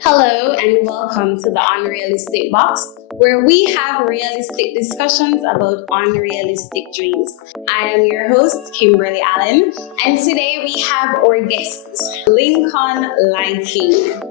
Hello and welcome to the Unrealistic Box, where we have realistic discussions about unrealistic dreams. I am your host, Kimberly Allen, and today we have our guest, Lincoln Liking.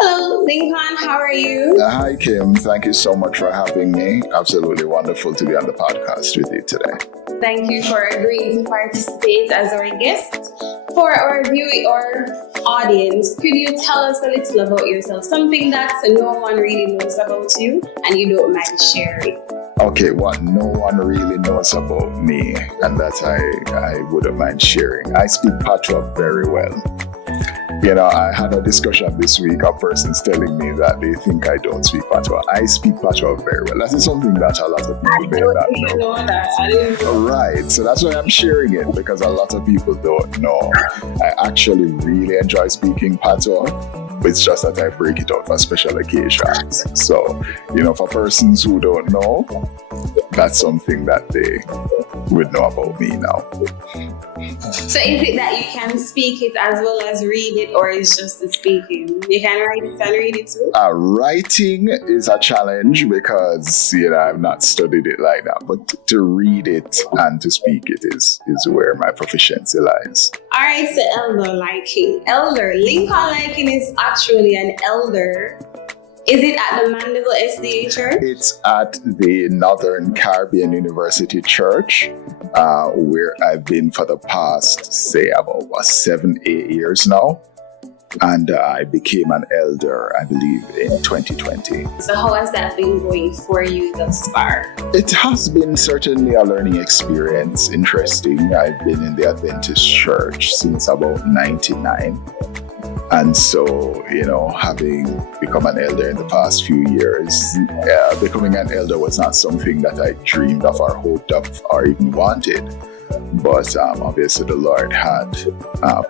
Hello, Lincoln, how are you? Hi, Kim. Thank you so much for having me. Absolutely wonderful to be on the podcast with you today. Thank you for agreeing to participate as our guest. For our viewing or audience, could you tell us a little about yourself? Something that no one really knows about you and you don't mind sharing. Okay, what no one really knows about me and that I wouldn't mind sharing. I speak Patois very well. You know, I had a discussion this week. A person's telling me that they think I don't speak Patois. I speak Patois very well. That is something that a lot of people may not know. I didn't know. Right, so that's why I'm sharing it, because a lot of people don't know. I actually really enjoy speaking Patois. It's just that I break it out for special occasions. So, you know, for persons who don't know, that's something that they would know about me now. So is it that you can speak it as well as read it, or is just the speaking? You can write it and read it too? Writing is a challenge because, you know, I've not studied it like that. But to read it and to speak it is where my proficiency lies. All right, so Elder Liking. Lincoln Liking is actually an elder. Is it at the Mandeville SDA Church? It's at the Northern Caribbean University Church, where I've been for the past, say, about 7-8 years now. And I became an elder, I believe, in 2020. So how has that been going for you thus far? It has been certainly a learning experience, interesting. I've been in the Adventist Church since about 99. And so, you know, having become an elder in the past few years, becoming an elder was not something that I dreamed of or hoped of or even wanted. But obviously the Lord had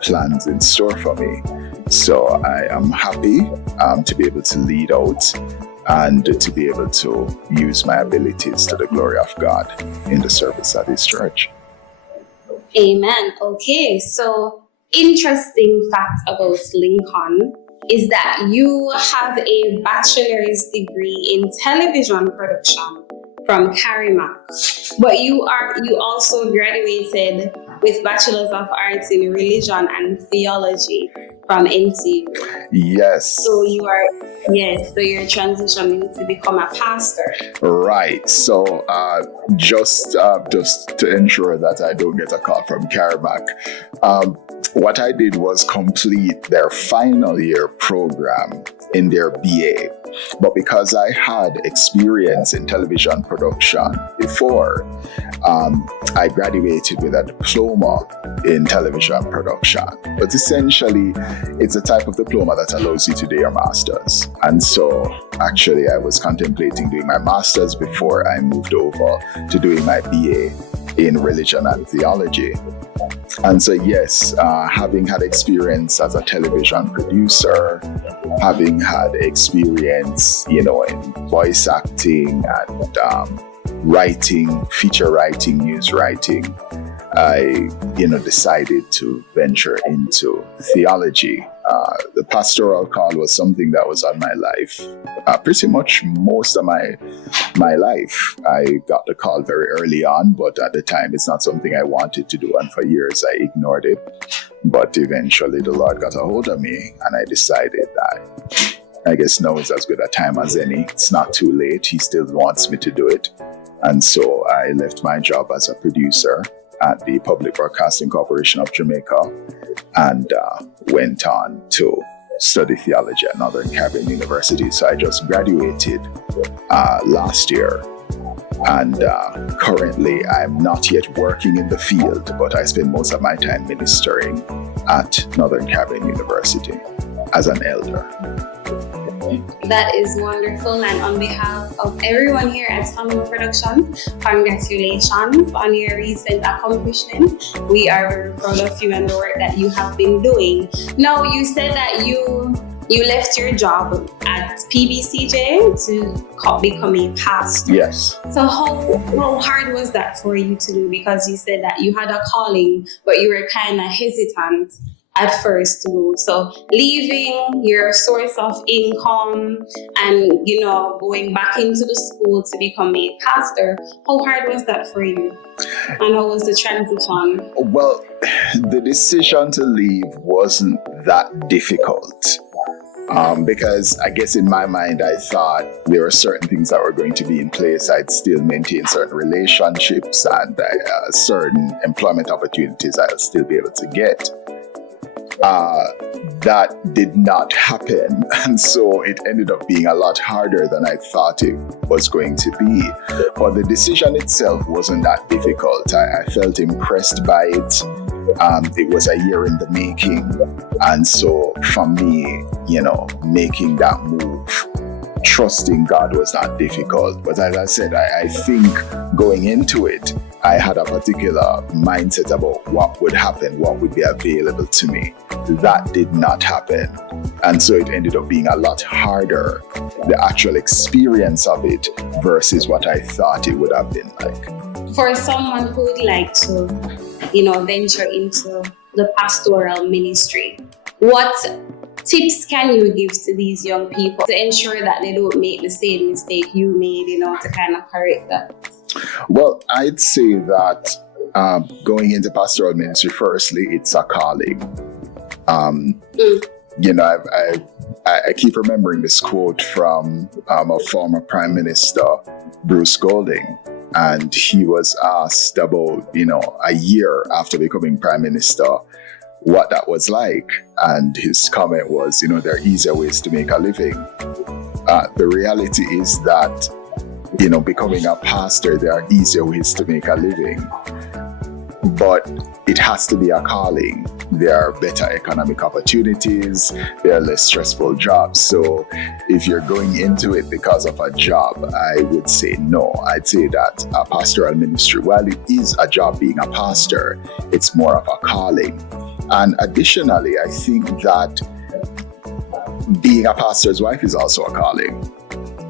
plans in store for me. So I am happy to be able to lead out and to be able to use my abilities to the glory of God in the service of His church. Amen. Okay, so interesting fact about Lincoln is that you have a bachelor's degree in television production from Carimac, but you also graduated with Bachelor's of Arts in Religion and Theology from NTU. Yes. So you're transitioning to become a pastor. Right. So just to ensure that I don't get a call from Carimac, what I did was complete their final year program in their BA. But because I had experience in television production before, I graduated with a diploma in television production. But essentially, it's a type of diploma that allows you to do your master's. And so actually, I was contemplating doing my master's before I moved over to doing my BA in religion and theology. And so, yes, having had experience as a television producer, having had experience, you know, in voice acting and writing, feature writing, news writing, I, decided to venture into theology. The pastoral call was something that was on my life pretty much most of my life. I got the call very early on, but at the time it's not something I wanted to do, and for years I ignored it. But eventually the Lord got a hold of me, and I decided that I guess now is as good a time as any. It's not too late. He still wants me to do it. And so I left my job as a producer at the Public Broadcasting Corporation of Jamaica and went on to study theology at Northern Caribbean University. So I just graduated last year, and currently I'm not yet working in the field, but I spend most of my time ministering at Northern Caribbean University as an elder. That is wonderful, and on behalf of everyone here at Summit Productions, congratulations on your recent accomplishment. We are very proud of you and the work that you have been doing. Now, you said that you left your job at PVCJ to become a pastor. Yes. So how hard was that for you to do? Because you said that you had a calling, but you were kind of hesitant at first too. So leaving your source of income and, going back into the school to become a pastor, how hard was that for you? And how was the transition? Well, the decision to leave wasn't that difficult. Because I guess in my mind, I thought there were certain things that were going to be in place. I'd still maintain certain relationships and certain employment opportunities I'll still be able to get. That did not happen. And so it ended up being a lot harder than I thought it was going to be. But the decision itself wasn't that difficult. I felt impressed by it. It was a year in the making. And so for me, making that move, trusting God was not difficult. But as I said, I think going into it, I had a particular mindset about what would happen, what would be available to me. That did not happen. And so it ended up being a lot harder, the actual experience of it versus what I thought it would have been like. For someone who would like to, venture into the pastoral ministry, what tips can you give to these young people to ensure that they don't make the same mistake you made, to kind of correct that? Well, I'd say that going into pastoral ministry, firstly, it's a calling. I keep remembering this quote from a former Prime Minister, Bruce Golding, and he was asked about, a year after becoming Prime Minister, what that was like. And his comment was, there are easier ways to make a living. The reality is that, becoming a pastor, there are easier ways to make a living. But it has to be a calling. There are better economic opportunities. There are less stressful jobs. So if you're going into it because of a job, I would say no. I'd say that a pastoral ministry, while it is a job being a pastor, it's more of a calling. And additionally, I think that being a pastor's wife is also a calling.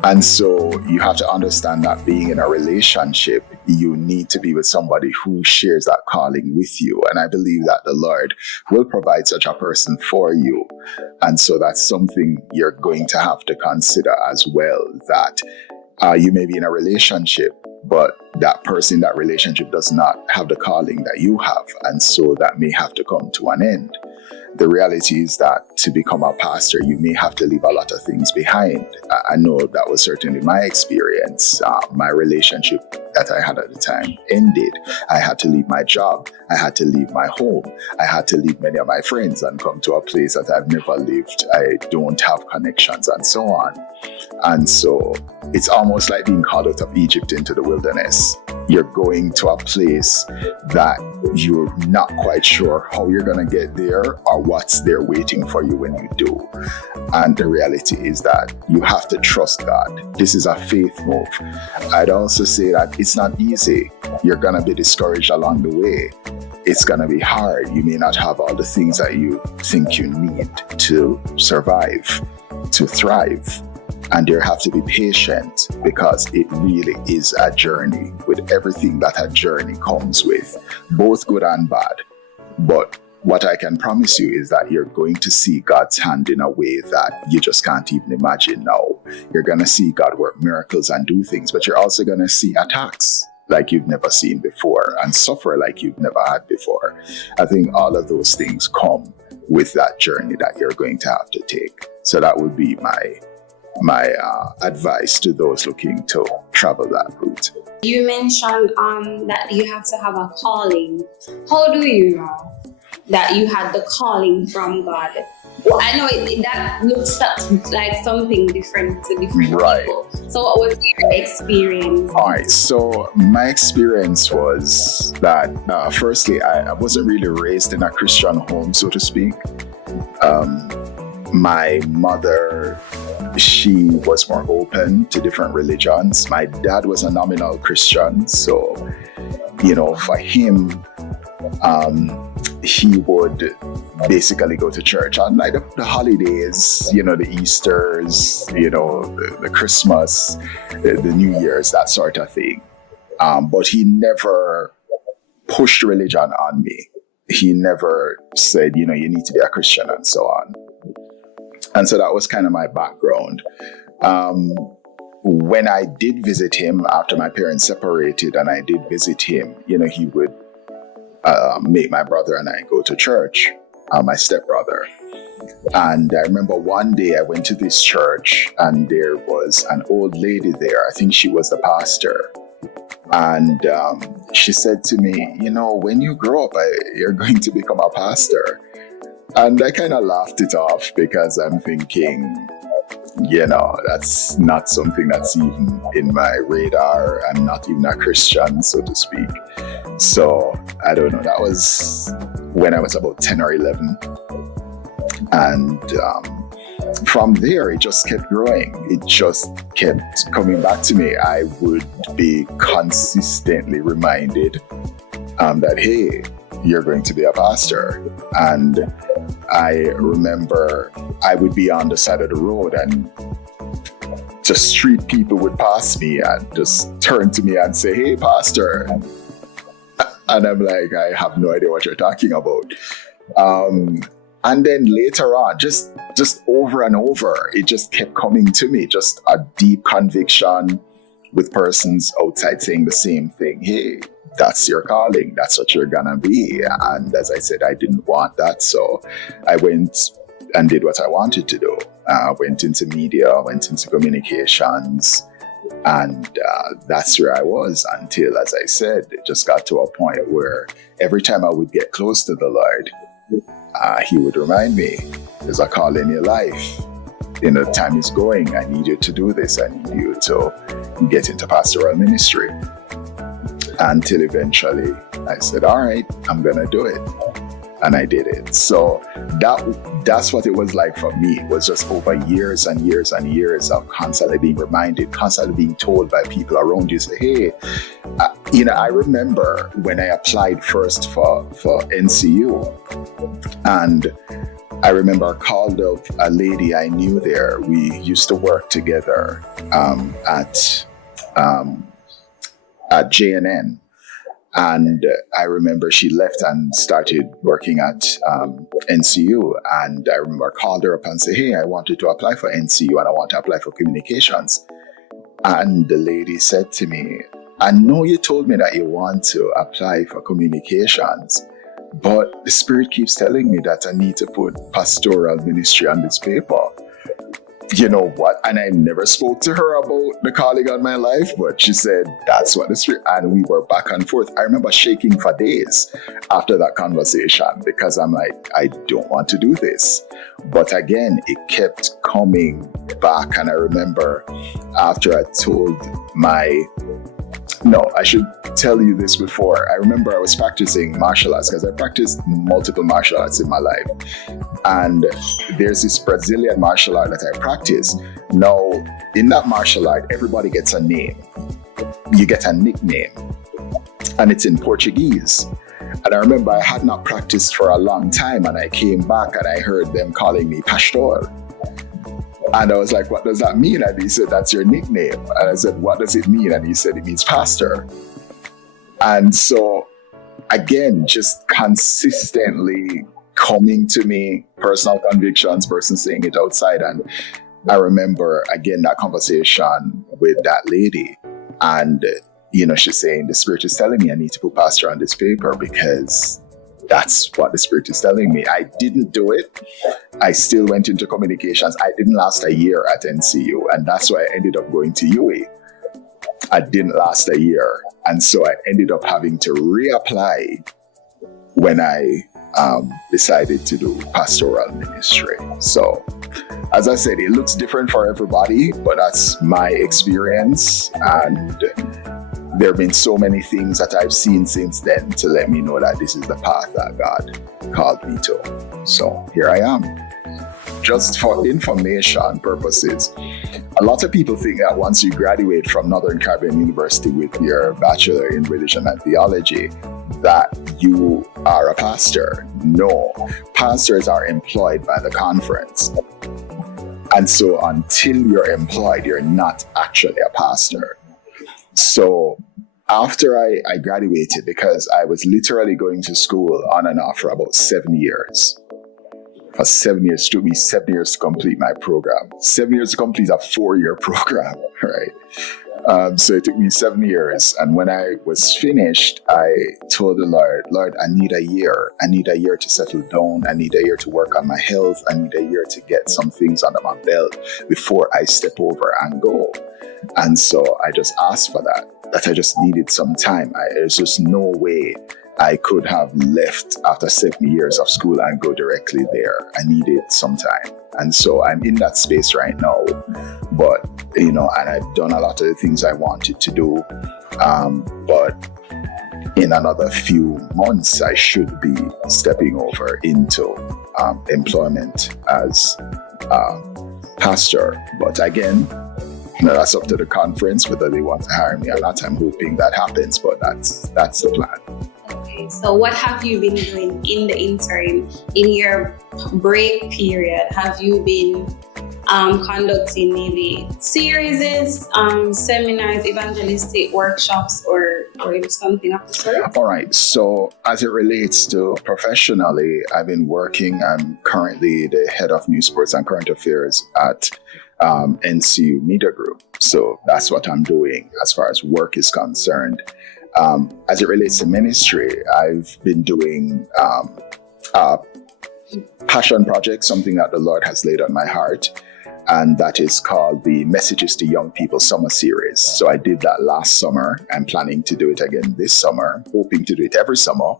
And so you have to understand that being in a relationship, you need to be with somebody who shares that calling with you. And I believe that the Lord will provide such a person for you. And so that's something you're going to have to consider as well, that you may be in a relationship, but that person, that relationship does not have the calling that you have. And so that may have to come to an end. The reality is that to become a pastor, you may have to leave a lot of things behind. I know that was certainly my experience. My relationship that I had at the time ended. I had to leave my job. I had to leave my home. I had to leave many of my friends and come to a place that I've never lived. I don't have connections and so on. And so it's almost like being called out of Egypt into the wilderness. You're going to a place that you're not quite sure how you're going to get there or what's there waiting for you when you do. And the reality is that you have to trust God. This is a faith move. I'd also say that it's not easy. You're going to be discouraged along the way. It's going to be hard. You may not have all the things that you think you need to survive, to thrive. And you have to be patient because it really is a journey with everything that a journey comes with, both good and bad. But what I can promise you is that you're going to see God's hand in a way that you just can't even imagine now. You're going to see God work miracles and do things, but you're also going to see attacks like you've never seen before and suffer like you've never had before. I think all of those things come with that journey that you're going to have to take. So that would be my advice to those looking to travel that route. You mentioned that you have to have a calling. How do you know that you had the calling from God? I know that looks like something different to different people. So what was your experience? All right, so my experience was that firstly, I wasn't really raised in a Christian home, so to speak. My mother, she was more open to different religions. My dad was a nominal Christian. So, for him, he would basically go to church on like the holidays, the Easters, the Christmas, the New Year's, that sort of thing. But he never pushed religion on me. he never said, you need to be a Christian and so on. And so that was kind of my background. When I did visit him after my parents separated, and I did visit him, he would make my brother and I go to church, my stepbrother. And I remember one day I went to this church and there was an old lady there. I think she was the pastor. And she said to me, when you grow up, you're going to become a pastor. And I kind of laughed it off because I'm thinking, that's not something that's even in my radar. I'm not even a Christian, so to speak. So I don't know. That was when I was about 10 or 11. And from there, it just kept growing. It just kept coming back to me. I would be consistently reminded that, hey, you're going to be a pastor. And I remember I would be on the side of the road and just street people would pass me and just turn to me and say, hey, pastor. And I'm like, I have no idea what you're talking about. And then later on, just over and over, it just kept coming to me, just a deep conviction with persons outside saying the same thing. Hey, that's your calling. That's what you're gonna be. And as I said, I didn't want that. So I went and did what I wanted to do. Went into media, went into communications. And that's where I was until, as I said, it just got to a point where every time I would get close to the Lord, he would remind me, there's a call in your life. Time is going. I need you to do this. I need you to get into pastoral ministry. Until eventually I said, all right, I'm going to do it. And I did it. So that's what it was like for me. It was just over years and years and years of constantly being reminded, constantly being told by people around you, say, hey, I remember when I applied first for NCU, and I remember I called up a lady I knew there. We used to work together at JNN. And I remember she left and started working at NCU. And I remember I called her up and said, hey, I wanted to apply for NCU and I want to apply for communications. And the lady said to me, I know you told me that you want to apply for communications, but the Spirit keeps telling me that I need to put pastoral ministry on this paper. You know what? And I never spoke to her about the calling on my life, but she said, that's what the Spirit, and we were back and forth. I remember shaking for days after that conversation because I'm like, I don't want to do this. But again, it kept coming back. And I remember after I told I should tell you this before. I remember I was practicing martial arts because I practiced multiple martial arts in my life. And there's this Brazilian martial art that I practice. Now, in that martial art, everybody gets a name. You get a nickname. And it's in Portuguese. And I remember I had not practiced for a long time. And I came back and I heard them calling me Pastoral. And I was like, what does that mean? And he said, that's your nickname. And I said, what does it mean? And he said, it means pastor. And so, again, just consistently coming to me, personal convictions, person saying it outside. And I remember, again, that conversation with that lady. And, she's saying, the Spirit is telling me I need to put pastor on this paper because that's what the Spirit is telling me. I didn't do it. I still went into communications. I didn't last a year at NCU, and that's why I ended up going to UA. I didn't last a year, and so I ended up having to reapply when I decided to do pastoral ministry. So, as I said, it looks different for everybody, but that's my experience, and there have been so many things that I've seen since then to let me know that this is the path that God called me to. So here I am. Just for information purposes, a lot of people think that once you graduate from Northern Caribbean University with your Bachelor in Religion and Theology, that you are a pastor. No, pastors are employed by the conference. And so until you're employed, you're not actually a pastor. So after I graduated, because I was literally going to school on and off for about 7 years. For 7 years, it took me 7 years to complete my program. 7 years to complete a 4-year program, right? So it took me 7 years. And when I was finished, I told the Lord, I need a year. I need a year to settle down. I need a year to work on my health. I need a year to get some things under my belt before I step over and go. And so I just asked for that I just needed some time. There's just no way I could have left after 7 years of school and go directly there. I needed some time. And so I'm in that space right now. But, and I've done a lot of the things I wanted to do. But in another few months, I should be stepping over into employment as pastor. But again, that's up to the conference whether they want to hire me or not. I'm hoping that happens, but that's the plan. Okay, so what have you been doing in the interim, in your break period? Have you been conducting maybe series, seminars, evangelistic workshops, or something of the sort? All right. So as it relates to professionally, I've been working. I'm currently the head of New Sports and Current Affairs at NCU Media Group. So that's what I'm doing as far as work is concerned. As it relates to ministry, I've been doing a passion project, something that the Lord has laid on my heart, and that is called the Messages to Young People Summer Series. So I did that last summer. I'm planning to do it again this summer, hoping to do it every summer.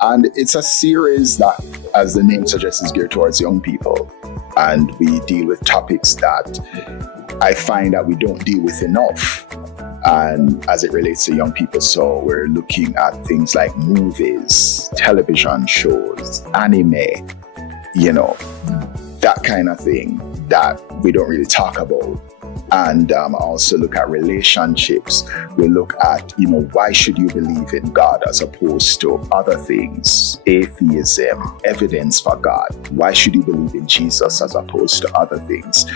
And it's a series that, as the name suggests, is geared towards young people. And we deal with topics that I find that we don't deal with enough. And as it relates to young people, so we're looking at things like movies, television shows, anime, that kind of thing that we don't really talk about. And also look at relationships. We look at, why should you believe in God as opposed to other things? Atheism, evidence for God. Why should you believe in Jesus as opposed to other things?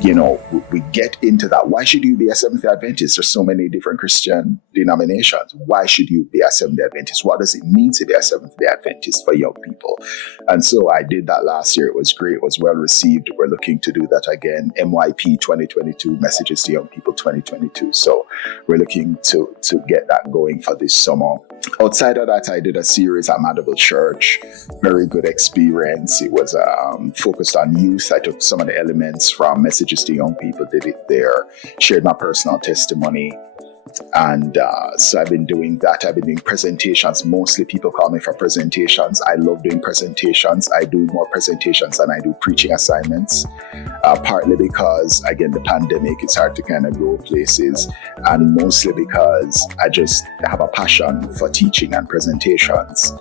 We get into that. Why should you be a Seventh Day Adventist? There's so many different Christian denominations. Why should you be a Seventh Day Adventist? What does it mean to be a Seventh Day Adventist for young people? And so I did that last year. It was great. It was well received. We're looking to do that again. MYP 2022, Messages to Young People 2022. So we're looking to get that going for this summer. Outside of that, I did a series at Mandeville Church. Very good experience. It was focused on youth. I took some of the elements from Messages to Young People, did it there, shared my personal testimony. And so I've been doing that. I've been doing presentations. Mostly people call me for presentations. I love doing presentations. I do more presentations than I do preaching assignments, partly because, again, the pandemic, it's hard to kind of go places, and mostly because I just have a passion for teaching and presentations.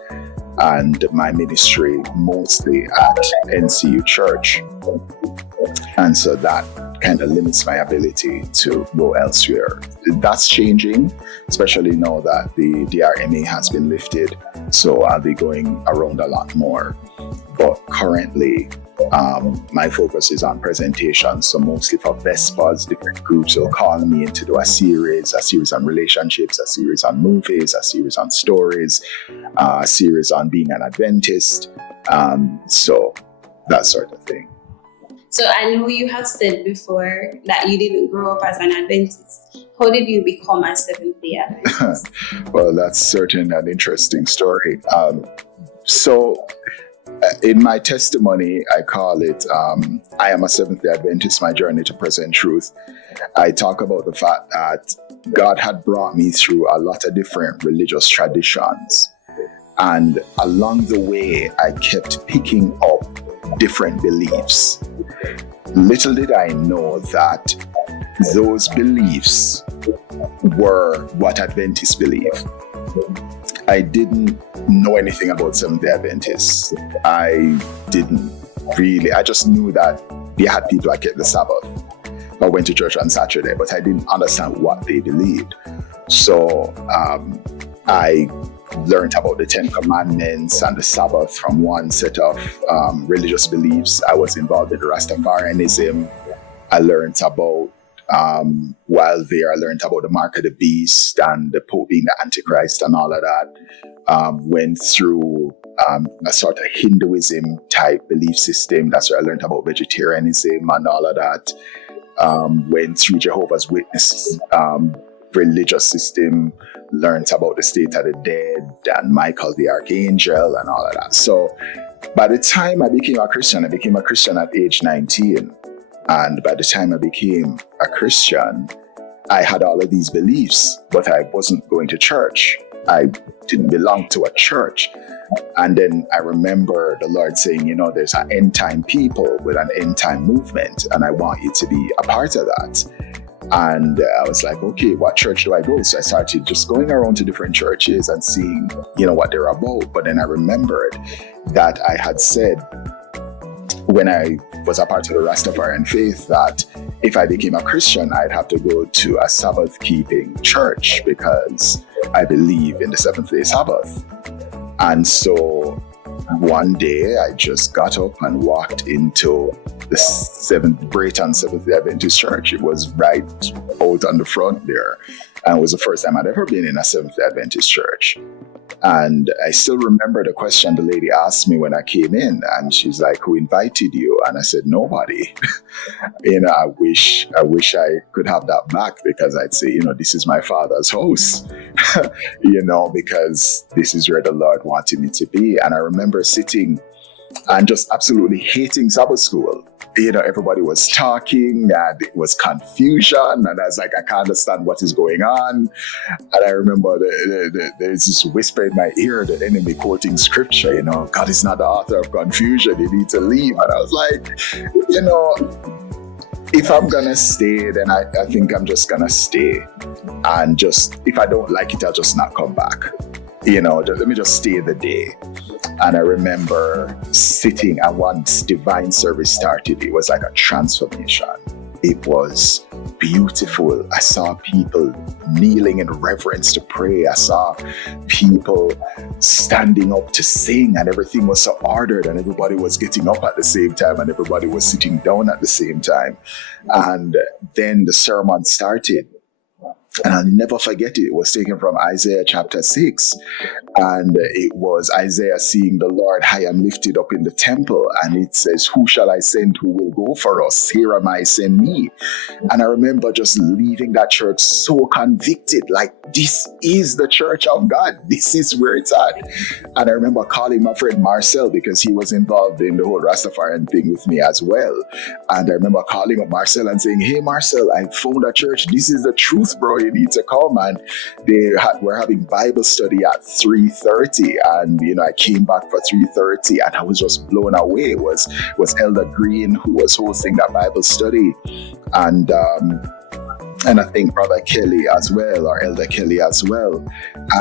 And my ministry mostly at NCU Church. And so that kind of limits my ability to go elsewhere. That's changing, especially now that the DRMA has been lifted. So I'll be going around a lot more. But currently, my focus is on presentations. So mostly for Vespers, different groups will call me in to do a series on relationships, a series on movies, a series on stories, a series on being an Adventist. So that sort of thing. So I know you have said before that you didn't grow up as an Adventist. How did you become a Seventh Day Adventist? Well, that's certainly an interesting story. So in my testimony, I call it, I am a Seventh Day Adventist, my journey to present truth. I talk about the fact that God had brought me through a lot of different religious traditions. And along the way, I kept picking up different beliefs. Little did I know that those beliefs were what Adventists believe. I didn't know anything about Seventh Day Adventists. I just knew that they had people that kept the Sabbath or went to church on Saturday, but I didn't understand what they believed. So I learned about the 10 Commandments and the Sabbath from one set of religious beliefs. I was involved in Rastafarianism. I learned about while there, I learned about the mark of the beast and the Pope being the Antichrist and all of that. Went through a sort of Hinduism type belief system. That's where I learned about vegetarianism and all of that. Went through Jehovah's Witness religious system, learned about the state of the dead and Michael the Archangel and all of that. So by the time I became a Christian at age 19. And by the time I became a Christian, I had all of these beliefs, but I wasn't going to church. I didn't belong to a church. And then I remember the Lord saying, there's an end time people with an end time movement, and I want you to be a part of that. And I was like, okay, what church do I go? So I started just going around to different churches and seeing, what they're about. But then I remembered that I had said when I was a part of the Rastafarian faith that if I became a Christian, I'd have to go to a Sabbath-keeping church because I believe in the Seventh Day Sabbath. And so one day I just got up and walked into the Brayton Seventh Day Adventist church. It was right out on the front there. And it was the first time I'd ever been in a Seventh Day Adventist church. And I still remember the question the lady asked me when I came in, and she's like, "Who invited you?" And I said, "Nobody." I wish I could have that back, because I'd say, this is my Father's house, because this is where the Lord wanted me to be. And I remember sitting and just absolutely hating Sabbath school. Everybody was talking and it was confusion, and I was like, I can't understand what is going on. And I remember there's this whisper in my ear, the enemy quoting scripture, God is not the author of confusion, you need to leave. And I was like, if I'm gonna stay, then I think I'm just gonna stay. And just, if I don't like it, I'll just not come back. Let me just stay the day. And I remember sitting, and once divine service started, it was like a transformation. It was beautiful. I saw people kneeling in reverence to pray. I saw people standing up to sing, and everything was so ordered, and everybody was getting up at the same time, and everybody was sitting down at the same time. And then the sermon started. And I'll never forget it. It was taken from Isaiah chapter 6. And it was Isaiah seeing the Lord high and lifted up in the temple. And it says, "Who shall I send? Who will go for us? Here am I, send me." And I remember just leaving that church so convicted, like, this is the church of God. This is where it's at. And I remember calling my friend Marcel, because he was involved in the whole Rastafarian thing with me as well. And I remember calling up Marcel and saying, "Hey, Marcel, I found a church. This is the truth, bro. You need to come." And they were having Bible study at 3:30, and I came back for 3:30, and I was just blown away. It was Elder Green who was hosting that Bible study, and I think Brother Kelly as well, or Elder Kelly as well.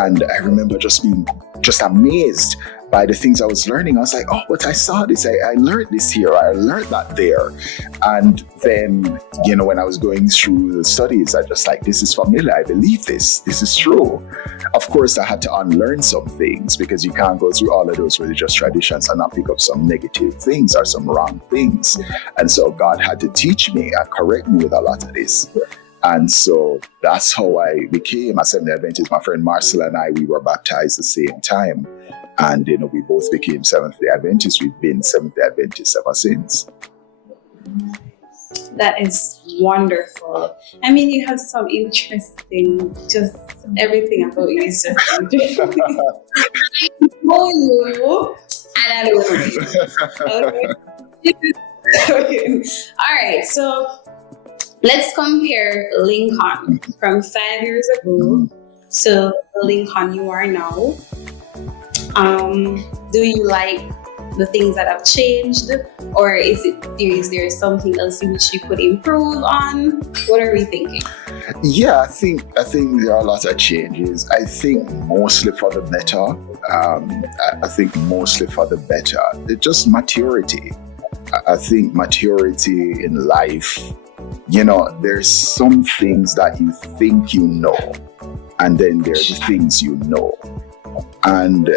And I remember just being just amazed by the things I was learning. I was like, oh, but I saw this, I learned this here, I learned that there. And then, when I was going through the studies, I just like, this is familiar, I believe this is true. Of course, I had to unlearn some things, because you can't go through all of those religious traditions and not pick up some negative things or some wrong things. And so God had to teach me and correct me with a lot of this. And so that's how I became a Seventh Day Adventist. My friend Marcel and I, we were baptized at the same time. And, we both became Seventh Day Adventists. We've been Seventh Day Adventists ever since. That is wonderful. I mean, you have some interesting, just everything about you is just interesting. I know you, and I love you. Okay. All right, so let's compare Lincoln from 5 years ago to the Lincoln you are now. Do you like the things that have changed, or is there something else in which you could improve on? What are we thinking? Yeah, I think there are a lot of changes. I think mostly for the better. It's just maturity. I think maturity in life. There's some things that you think you know, and then there are the things you know. And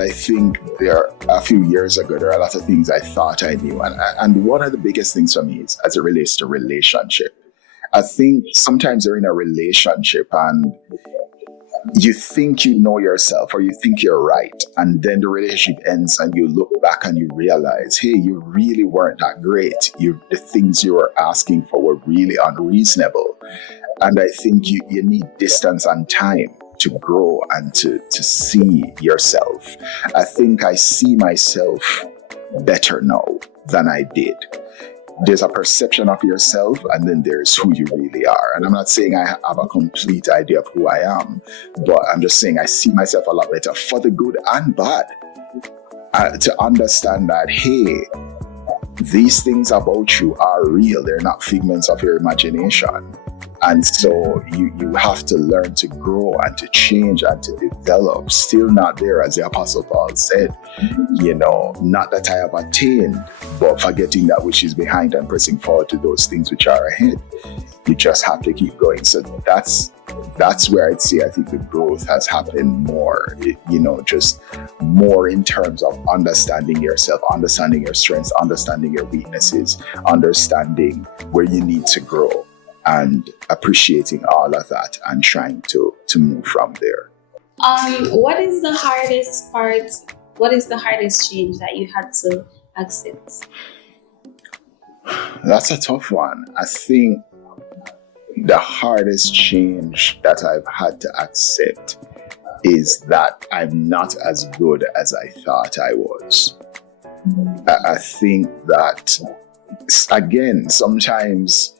I think a few years ago, there are a lot of things I thought I knew. And one of the biggest things for me is as it relates to relationship. I think sometimes you're in a relationship and you think you know yourself or you think you're right. And then the relationship ends and you look back and you realize, hey, you really weren't that great. The things you were asking for were really unreasonable. And I think you need distance and time to grow and to see yourself. I think I see myself better now than I did. There's a perception of yourself and then there's who you really are. And I'm not saying I have a complete idea of who I am, but I'm just saying I see myself a lot better for the good and bad. To understand that, hey, these things about you are real. They're not figments of your imagination. And so you have to learn to grow and to change and to develop. Still not there, as the Apostle Paul said, not that I have attained, but forgetting that which is behind and pressing forward to those things which are ahead. You just have to keep going. So that's where I'd say I think the growth has happened more, just more in terms of understanding yourself, understanding your strengths, understanding your weaknesses, understanding where you need to grow, and appreciating all of that and trying to move from there. What is the hardest part? What is the hardest change that you had to accept? That's a tough one. I think the hardest change that I've had to accept is that I'm not as good as I thought I was. I think that, again, sometimes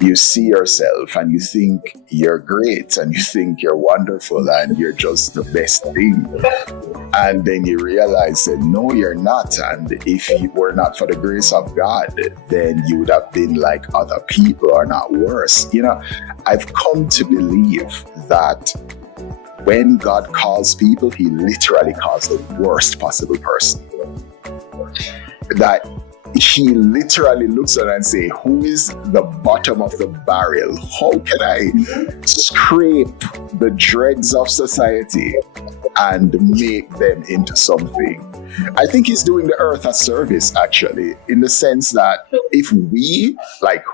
you see yourself and you think you're great and you think you're wonderful and you're just the best thing. And then you realize that no, you're not. And if you were not for the grace of God, then you would have been like other people or not worse. I've come to believe that when God calls people, he literally calls the worst possible person. That he literally looks at it and say, who is the bottom of the barrel? How can I scrape the dregs of society and make them into something? I think he's doing the earth a service, actually, in the sense that if we,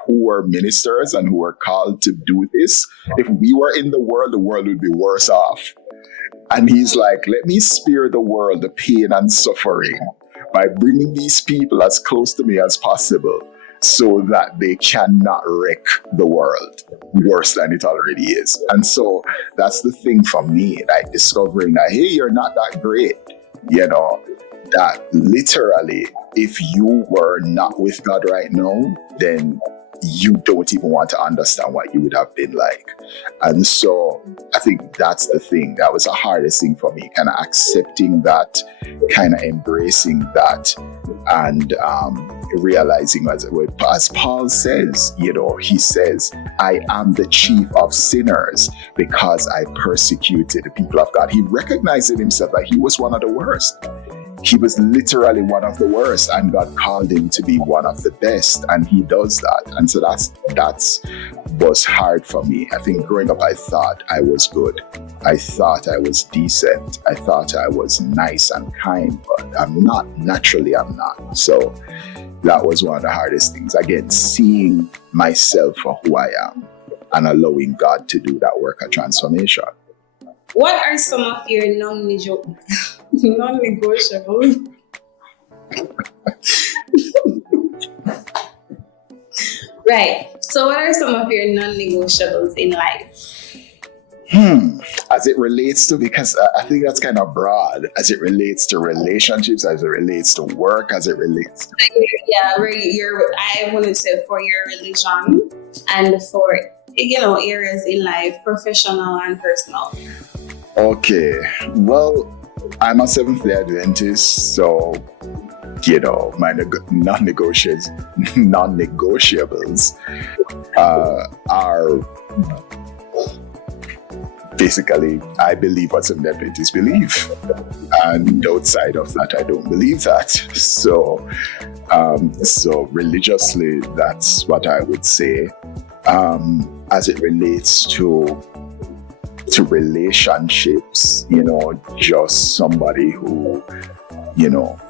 who are ministers and who are called to do this, if we were in the world would be worse off. And he's like, let me spare the world the pain and suffering by bringing these people as close to me as possible so that they cannot wreck the world worse than it already is. And so that's the thing for me, discovering that, hey, you're not that great, that literally, if you were not with God right now, then you don't even want to understand what you would have been like. And so I think that's the thing. That was the hardest thing for me, kind of accepting that, kind of embracing that, and realizing, as Paul says, he says, I am the chief of sinners because I persecuted the people of God. He recognized in himself that he was one of the worst. He was literally one of the worst, and God called him to be one of the best, and he does that. And so that's was hard for me. I think growing up, I thought I was good. I thought I was decent. I thought I was nice and kind, but I'm not. Naturally, I'm not. So that was one of the hardest things. Again, seeing myself for who I am and allowing God to do that work of transformation. What are some of your non-negotiables? Right. So what are some of your non-negotiables in life? As it relates to, because I think that's kind of broad, as it relates to relationships, as it relates to work, as it relates to... Yeah, I want to say for your religion and for, areas in life, professional and personal. Okay, well, I'm a Seventh Day Adventist, so, my non-negotiables are basically, I believe what Seventh Day Adventists believe, and outside of that, I don't believe that. So religiously, that's what I would say. As it relates to relationships, just somebody who,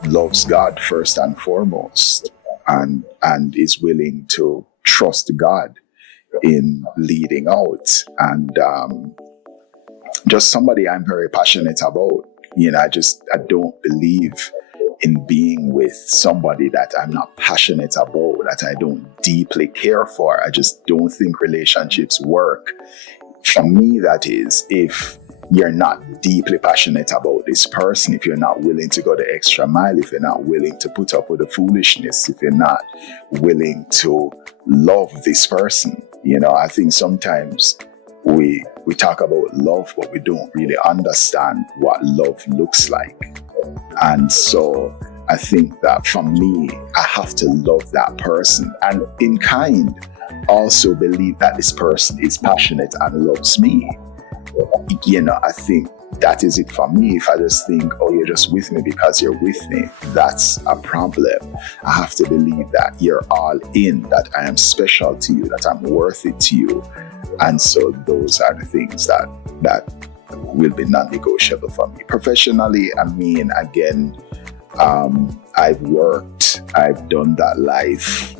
loves God first and foremost and is willing to trust God in leading out, and just somebody I'm very passionate about. I don't believe in being with somebody that I'm not passionate about, that I don't deeply care for. I just don't think relationships work. For me, that is, if you're not deeply passionate about this person, if you're not willing to go the extra mile, if you're not willing to put up with the foolishness, if you're not willing to love this person. I think sometimes we talk about love, but we don't really understand what love looks like. And so I think that for me, I have to love that person, and in kind also believe that this person is passionate and loves me. I think that is it for me. If I just think, oh, you're just with me because you're with me, that's a problem. I have to believe that you're all in, that I am special to you, that I'm worth it to you. And so those are the things that will be non-negotiable for me. Professionally, again, I've worked, I've done that life,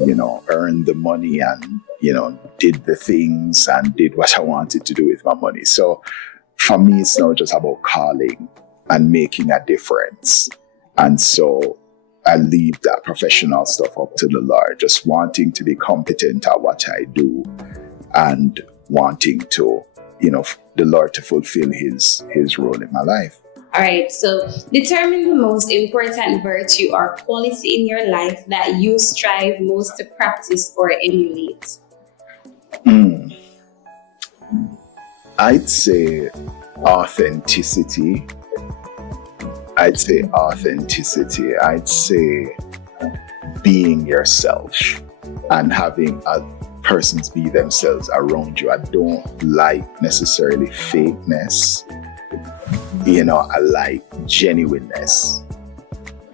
earned the money and, did the things and did what I wanted to do with my money. So for me, it's not just about calling and making a difference. And so I leave that professional stuff up to the Lord, just wanting to be competent at what I do and wanting to, the Lord to fulfill his role in my life. All right, so determine the most important virtue or quality in your life that you strive most to practice or emulate. I'd say authenticity. I'd say being yourself and having persons be themselves around you. I don't like necessarily fakeness. I like genuineness.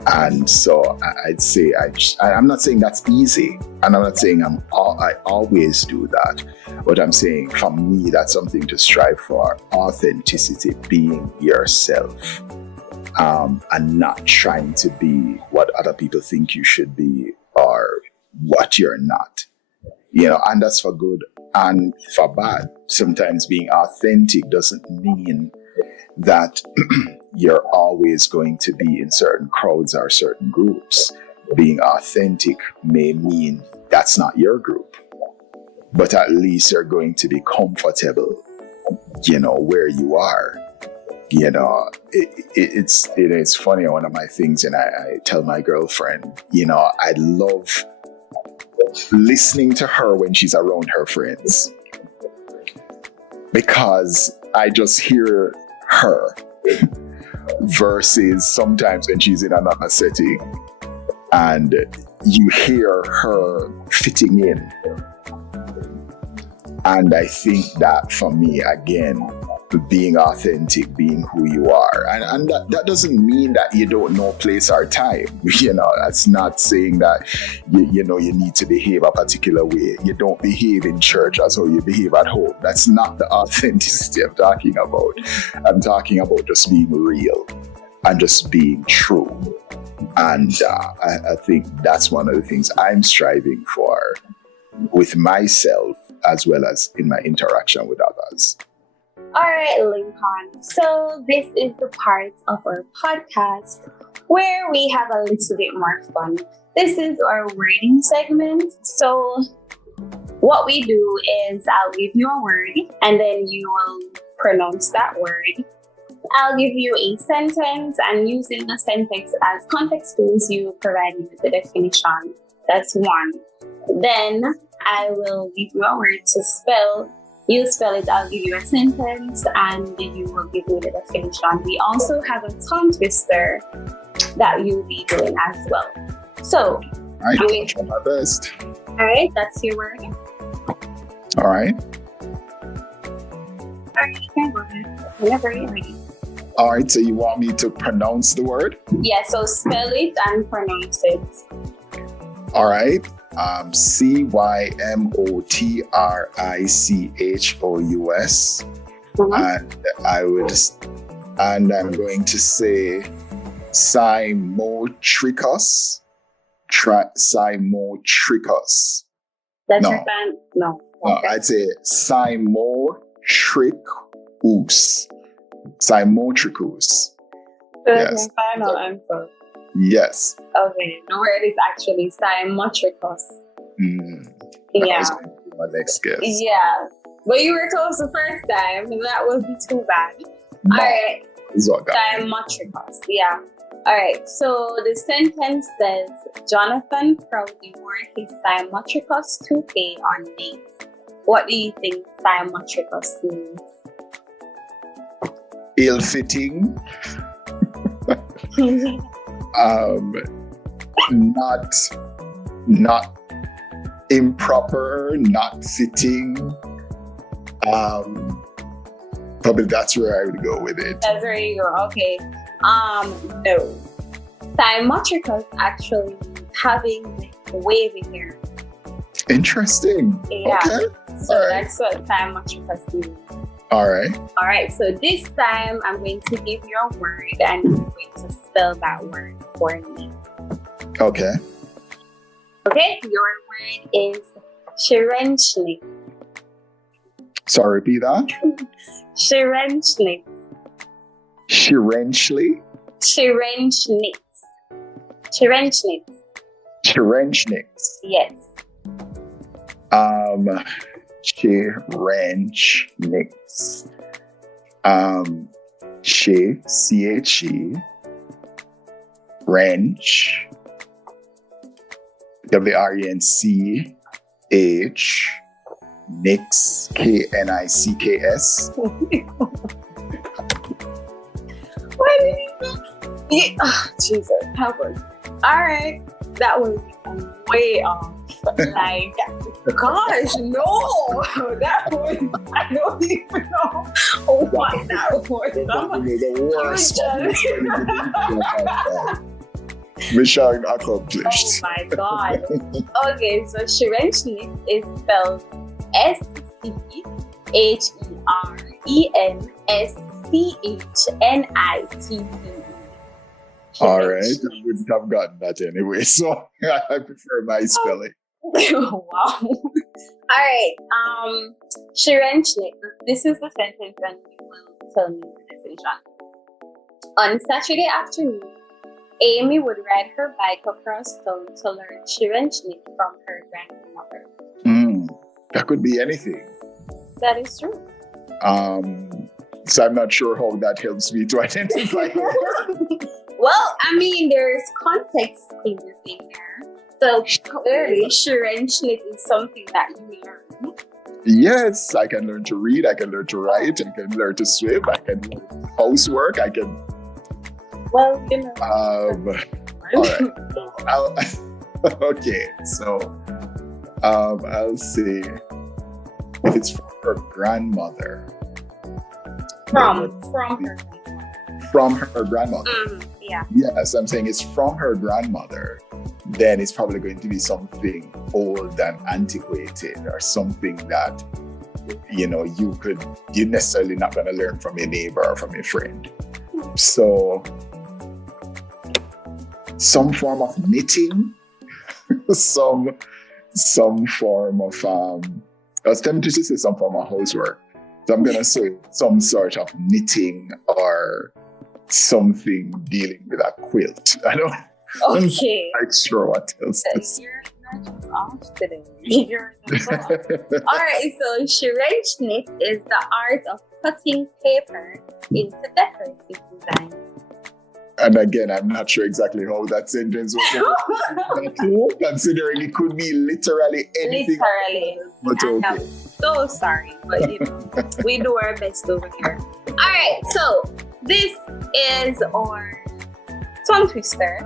And so I'd say I'm not saying that's easy, and I'm not saying I always do that, but I'm saying for me that's something to strive for. Authenticity, being yourself, and not trying to be what other people think you should be or what you're not. And that's for good and for bad. Sometimes being authentic doesn't mean that you're always going to be in certain crowds or certain groups. Being authentic may mean that's not your group, but at least you're going to be comfortable, where you are. It's funny. One of my things, and I tell my girlfriend, I love listening to her when she's around her friends, because I just hear her versus sometimes when she's in another setting and you hear her fitting in. And I think that for me, again, being authentic, being who you are. And that doesn't mean that you don't know place or time. That's not saying that, you need to behave a particular way. You don't behave in church as how you behave at home. That's not the authenticity I'm talking about. I'm talking about just being real and just being true. And I think that's one of the things I'm striving for with myself as well as in my interaction with others. All right, Lincoln. So this is the part of our podcast where we have a little bit more fun. This is our wording segment. So what we do is I'll give you a word and then you will pronounce that word. I'll give you a sentence, and using the sentence as context clues, you provide me with the definition. That's one. Then I will give you a word to spell. You spell it, I'll give you a sentence, and you will give me the definition. We also have a tongue twister that you'll be doing as well. So, I try my best. All right, that's your word. All right. All right, you can go ahead whenever you're ready. All right, so you want me to pronounce the word? Yeah, so spell it and pronounce it. All right. CYMOTRICHOUS. And I'm going to say Cymotricus. Cymotricus. That's No. your time? No. I'd say Simotricus. Simotricus. That's Yes. your final answer. Yes. Okay. No, it is actually Simotricus. That Yeah. was going to be my next guess. Yeah. But you were close the first time. That wasn't too bad. No, All right. is what got me. Simotricus. Yeah. All right. So the sentence says Jonathan proudly wore his Simotricus toupee on dates. What do you think Simotricus means? Ill-fitting. Not improper, not fitting. Probably that's where I would go with it. That's where you go. Okay. No. Simotricus actually having wavy hair. Interesting. Yeah. Okay. So All right. that's what Simotricus means. All right. All right. So this time I'm going to give you a word and you're going to spell that word for me. Okay. Okay. Your word is Shirenchnik. Sorry, repeat that. Shirenchnik. Shirenchli. Shirenchnik. Shirenchnik. Shirenchniks. Yes. Shirenchniks. C-H-E. Wrench. W-R-E-N-C-H. Nix. K-N-I-C-K-S. Why did you go? Yeah. Oh, Jesus. Help us. All right. That was way off. Like, gosh, no. That was, I don't even know what that was. The worst. Mission Oh accomplished. my God. Okay, so Shirenchnik is spelled Scherenschnitz. All right. I wouldn't have gotten that anyway, so I prefer my spelling. Wow. All right. Shirenchnik. This is the sentence and you will tell me the definition. On Saturday afternoon, Amy would ride her bike across town to learn Shirenchnik from her grandmother. That could be anything. That is true. So I'm not sure how that helps me to identify. Well, I mean, there's context clues in there. So clearly, Shirenchnik is something that you learn. Yes, I can learn to read, I can learn to write, I can learn to swim, I can learn housework, I can. Well, you know. All right. Okay, so I'll say if it's from her grandmother. From her. From her grandmother. Yeah. Yes, I'm saying it's from her grandmother. Then it's probably going to be something old and antiquated, or something that you're necessarily not going to learn from your neighbor or from your friend. So some form of knitting, some form of I was tempted to say some form of housework. So I'm gonna say some sort of knitting or something dealing with a quilt. I don't. Okay. I'm not sure what else to say. You're just off today. You're just off. All right. So Shirenchnik is the art of cutting paper into decorative design. And again, I'm not sure exactly how that sentence was considering it could be literally anything. Literally. But okay. I'm so sorry, but we do our best over here. All right, so this is our tongue twister.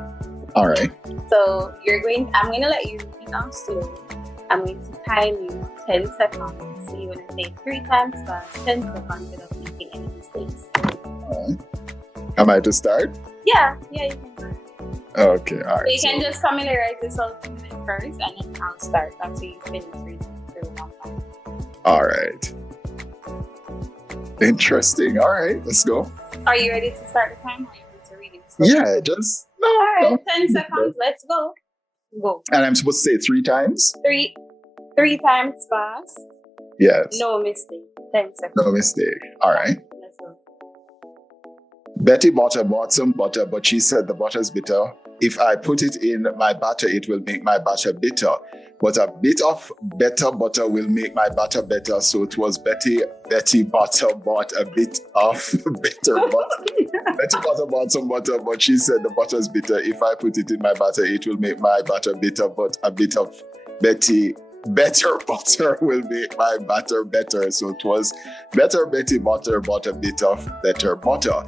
All right. So I'm going to let you read down slow. I'm going to time you 10 seconds. So you're going to say 3 times fast, 10 seconds without making any mistakes. All right. Am I to start? Yeah, you can start. Okay, all right. So you can just familiarize yourself with it first, and then I'll start after you finish reading through one time. All right. Interesting. All right, let's go. Are you ready to start the time, or are you going to read it? Yeah, just no. All right, no. 10 seconds. Let's go. Go. And I'm supposed to say it 3 times? 3. 3 times fast. Yes. No mistake. 10 seconds. No mistake. All right. Let's go. Betty Butter bought some butter, but she said the butter's bitter. If I put it in my batter, it will make my batter bitter. But a bit of better butter will make my batter better. So it was Betty Butter bought a bit of bitter butter. Betty Butter bought some butter, but she said the butter's bitter. If I put it in my batter, it will make my batter bitter. But a bit of better butter will make my batter better. So it was better Betty Butter bought a bit of better butter.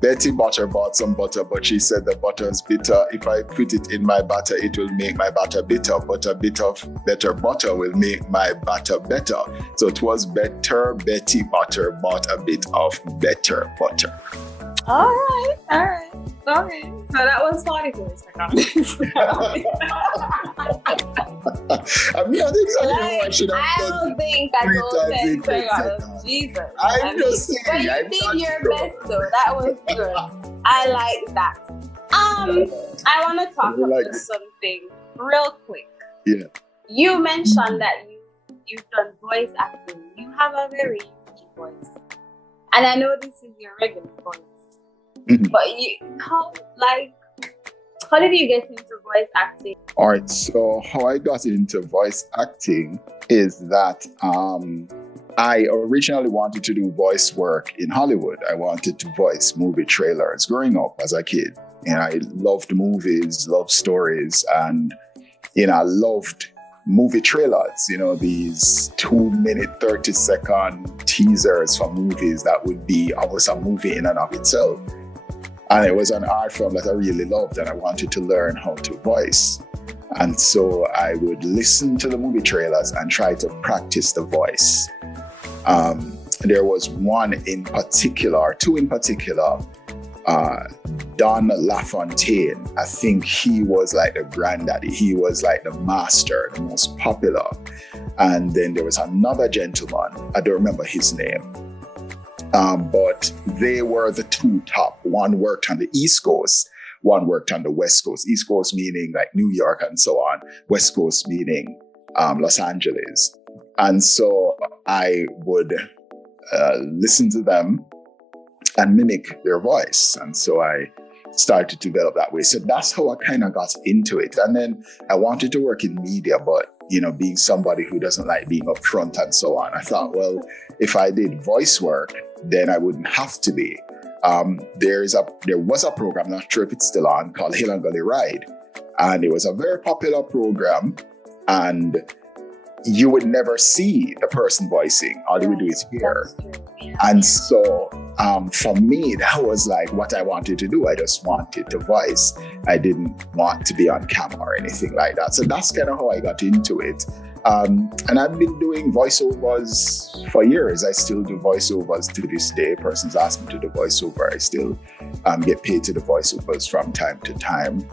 Betty Butter bought some butter, but she said the butter's bitter. If I put it in my batter, it will make my batter bitter. But a bit of better butter will make my batter better. So it was better Betty Butter bought a bit of better butter. All right. Okay. So that was 44 seconds. I mean, I think so. I should have I don't think I told 10 seconds. Jesus. I'm just saying. But you did your best though. That was good. I like that. I want to talk about something real quick. Yeah. You mentioned that you've done voice acting. You have a very unique voice. And I know this is your regular voice. Mm-hmm. But how did you get into voice acting? All right, so how I got into voice acting is that I originally wanted to do voice work in Hollywood. I wanted to voice movie trailers growing up as a kid. And I loved movies, loved stories, and I loved movie trailers, these 2-minute, 30-second teasers for movies that would be almost a movie in and of itself. And it was an art form that I really loved, and I wanted to learn how to voice. And so I would listen to the movie trailers and try to practice the voice. There was two in particular, Don LaFontaine. I think he was like the granddaddy. He was like the master, the most popular. And then there was another gentleman, I don't remember his name. But they were the two top. One worked on the East Coast, one worked on the West Coast. East Coast meaning like New York and so on. West Coast meaning Los Angeles. And so I would listen to them and mimic their voice. And so I started to develop that way. So that's how I kind of got into it. And then I wanted to work in media, but being somebody who doesn't like being up front and so on, I thought, well, if I did voice work, then I wouldn't have to be. There was a program, not sure if it's still on, called Hill and Gully Ride. And it was a very popular program. And you would never see the person voicing. All you would do is hear. And so for me, that was like what I wanted to do. I just wanted to voice. I didn't want to be on camera or anything like that. So that's kind of how I got into it. And I've been doing voiceovers for years. I still do voiceovers to this day. Persons ask me to do voiceover. I still get paid to do voiceovers from time to time.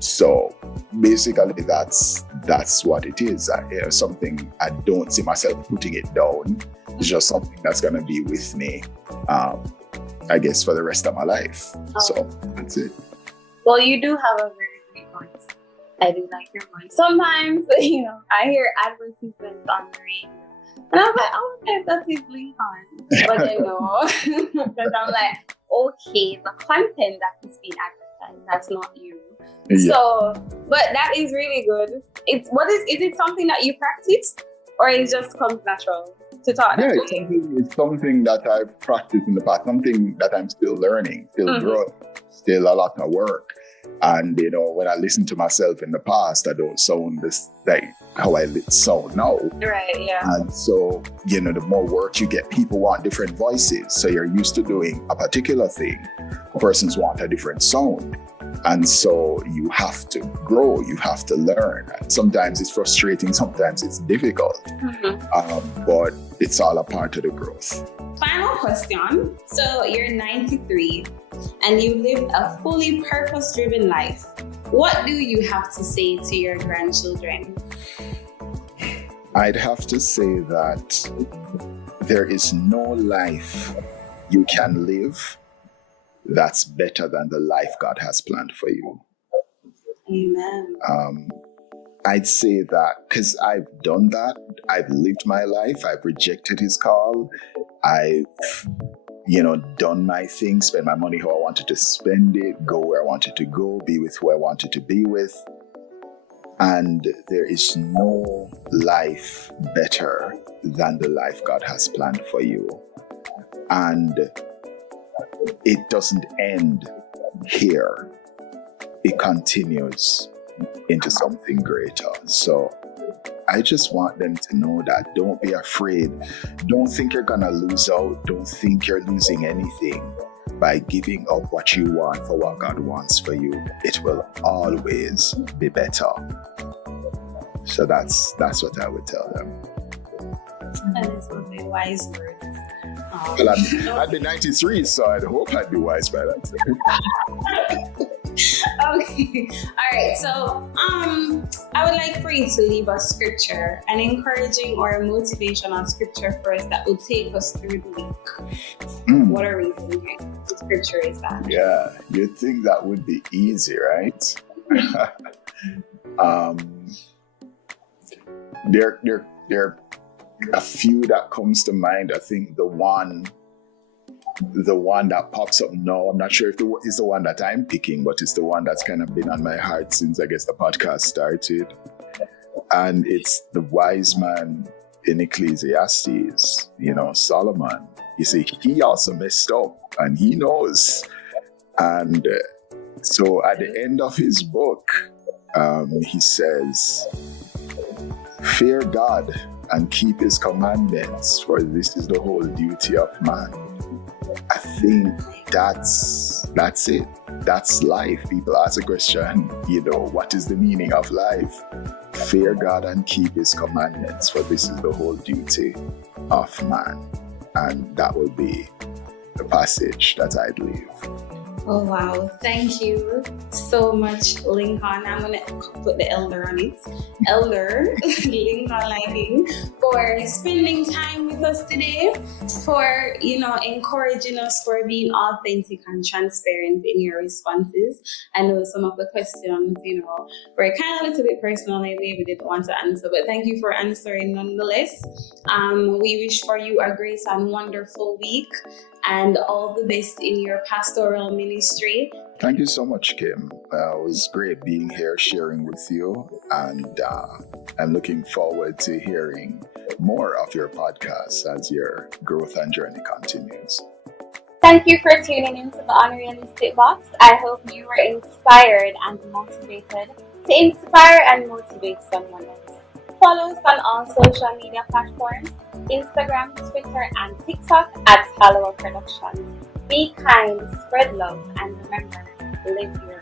So basically, that's what it is. Something I don't see myself putting it down. It's just something that's going to be with me, I guess, for the rest of my life. Oh. So that's it. Well, you do have a very great voice. I do like your voice. Sometimes, I hear advertisements on the radio. And I'm like, oh, okay, that's his Lincoln. But then no. Because I'm like, okay, the content that is being advertised, that's not you. Yeah. So, but that is really good. Is it something that you practice, or it just comes natural to talk? Yeah, it's something that I've practiced in the past, something that I'm still learning, still growing, still a lot of work. And, when I listen to myself in the past, I don't sound this like how I sound now. Right, yeah. And so, the more work you get, people want different voices. So you're used to doing a particular thing. Persons want a different sound. And so you have to grow, you have to learn. And sometimes it's frustrating, sometimes it's difficult. But it's all a part of the growth. Final question. So you're 93 and you lived a fully purpose-driven life. What do you have to say to your grandchildren? I'd have to say that there is no life you can live that's better than the life God has planned for you. Amen. I'd say that because I've done that. I've lived my life. I've rejected his call. I've, done my thing, spend my money how I wanted to spend it, go where I wanted to go, be with who I wanted to be with. And there is no life better than the life God has planned for you. And it doesn't end here. It continues into something greater. So I just want them to know that don't be afraid. Don't think you're gonna lose out. Don't think you're losing anything by giving up what you want for what God wants for you. It will always be better. So that's what I would tell them. That is a very wise word. Well, I'd be 93, so I'd hope I'd be wise by that time. Okay. All right. So, I would like for you to leave us scripture, an encouraging or a motivational scripture for us that will take us through the week. What are we thinking? What scripture is that? Yeah, you'd think that would be easy, right? There are a few that comes to mind. I think the one that pops up now, I'm not sure if it's the one that I'm picking, but it's the one that's kind of been on my heart since I guess the podcast started. And it's the wise man in Ecclesiastes, Solomon. You see, he also messed up and he knows. And so at the end of his book, he says, "Fear God and keep his commandments, for this is the whole duty of man." I think that's it. That's life. People ask the question, what is the meaning of life? Fear God and keep his commandments, for this is the whole duty of man. And that would be the passage that I'd leave. Oh, wow. Thank you so much, Lincoln. I'm going to put the elder on it. Elder Lincoln Lighting, for spending time with us today, for, encouraging us, for being authentic and transparent in your responses. I know some of the questions, were kind of a little bit personal, maybe we didn't want to answer, but thank you for answering nonetheless. We wish for you a great and wonderful week, and all the best in your pastoral ministry. Thank you so much, Kim. It was great being here, sharing with you, and I'm looking forward to hearing more of your podcasts as your growth and journey continues. Thank you for tuning into the Unrealistic Box. I hope you were inspired and motivated to inspire and motivate someone else. Follow us on all social media platforms, Instagram, Twitter, and TikTok at Follower Productions. Be kind, spread love, and remember, live your